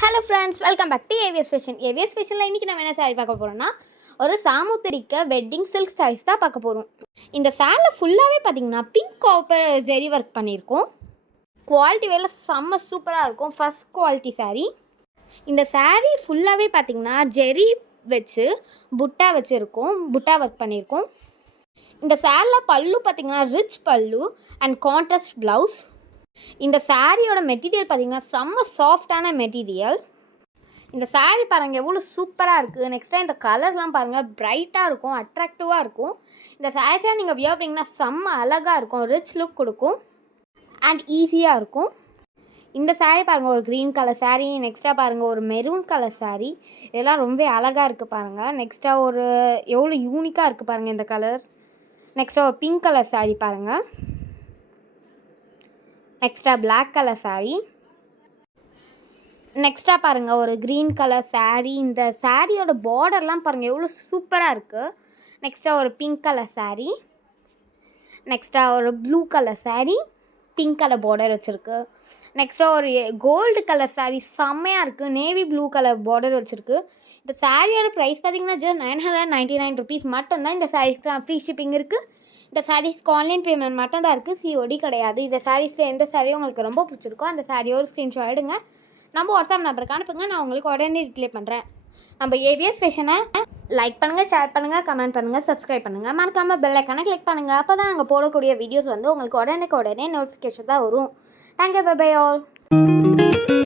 Hello friends, welcome back to AVS fashion. AVS ஃபேஷனில் இன்றைக்கி நம்ம என்ன சாரீ பார்க்க போகிறோம்னா, ஒரு சாமுத்திரிக்க வெட்டிங் சில்க் சாரீஸ் தான் பார்க்க போகிறோம். இந்த சாரியில் ஃபுல்லாகவே பார்த்திங்கன்னா பிங்க் காப்பர் ஜெரி ஒர்க் பண்ணியிருக்கோம். குவாலிட்டி வேலை செம்ம சூப்பராக இருக்கும். First quality sari. இந்த சாரீ ஃபுல்லாகவே பார்த்திங்கன்னா ஜெரி வச்சு புட்டா வச்சுருக்கோம். புட்டா ஒர்க் பண்ணியிருக்கோம். இந்த சாரியில் பல்லு பார்த்திங்கன்னா ரிச் பல்லு அண்ட் கான்ட்ராஸ்ட் ப்ளவுஸ். இந்த சாரியோட மெட்டீரியல் பார்த்திங்கன்னா செம்ம சாஃப்டான மெட்டீரியல். இந்த சாரீ பாருங்கள் எவ்வளோ சூப்பராக இருக்குது. நெக்ஸ்ட்டாக இந்த கலர்லாம் பாருங்கள் ப்ரைட்டாக இருக்கும், அட்ராக்டிவாக இருக்கும். இந்த சாரீஸ்லாம் நீங்கள் வியர் பண்ணிங்கன்னா செம்ம அழகாக இருக்கும், ரிச் லுக் கொடுக்கும் அண்ட் ஈஸியாக இருக்கும். இந்த சாரீ பாருங்கள் ஒரு க்ரீன் கலர் சாரீ. நெக்ஸ்ட்டாக பாருங்கள் ஒரு மெரூன் கலர் சாரீ. இதெல்லாம் ரொம்ப அழகாக இருக்குது பாருங்கள். நெக்ஸ்ட்டாக ஒரு எவ்வளோ யூனிக்காக இருக்குது பாருங்கள் இந்த கலர். நெக்ஸ்ட்டாக ஒரு பிங்க் கலர் சாரீ பாருங்கள். நெக்ஸ்ட்டாக பிளாக் கலர் சாரீ. நெக்ஸ்ட்டாக பாருங்கள் ஒரு க்ரீன் கலர் சாரீ. இந்த சாரியோட பார்டர்லாம் பாருங்கள் எவ்வளோ சூப்பராக இருக்குது. நெக்ஸ்ட்டாக ஒரு பிங்க் கலர் சாரீ. நெக்ஸ்ட்டாக ஒரு blue colour sari, pink colour border வச்சுருக்கு. நெக்ஸ்ட்டாக ஒரு கோல்டு கலர் சாரீ செம்மையாக இருக்குது, நேவி ப்ளூ கலர் பார்டர் வச்சுருக்கு. இந்த சாரியோட ப்ரைஸ் பார்த்திங்கன்னா ஜஸ்ட் 999 ருபீஸ் மட்டும்தான். இந்த சாரீஸ்க்கு ஃப்ரீ ஷிப்பிங் இருக்குது. இந்த சாரீஸ்க்கு ஆன்லைன் பேமெண்ட் மட்டும் தான் இருக்குது, சிஓடி கிடையாது. இந்த சாரீஸில் எந்த சாரியும் உங்களுக்கு ரொம்ப பிடிச்சிருக்கோ அந்த சாரியோட ஸ்க்ரீன்ஷாட் எடுங்க, நம்ம வாட்ஸ்அப் நம்பருக்கு அனுப்புங்க, நான் உங்களுக்கு உடனே ரிப்ளை பண்ணுறேன். நம்ம ஏவிஎஸ் ஃபேஷனை லைக் பண்ணுங்கள், ஷேர் பண்ணுங்கள், கமெண்ட் பண்ணுங்கள், சப்ஸ்கிரைப் பண்ணுங்கள். மறக்காமல் பெல் ஐக்கானை கிளிக் பண்ணுங்கள். அப்போ தான் நாங்கள் போடக்கூடிய வீடியோஸ் வந்து உங்களுக்கு உடனே நோட்டிஃபிகேஷன் தான் வரும். Thank you, bye bye all.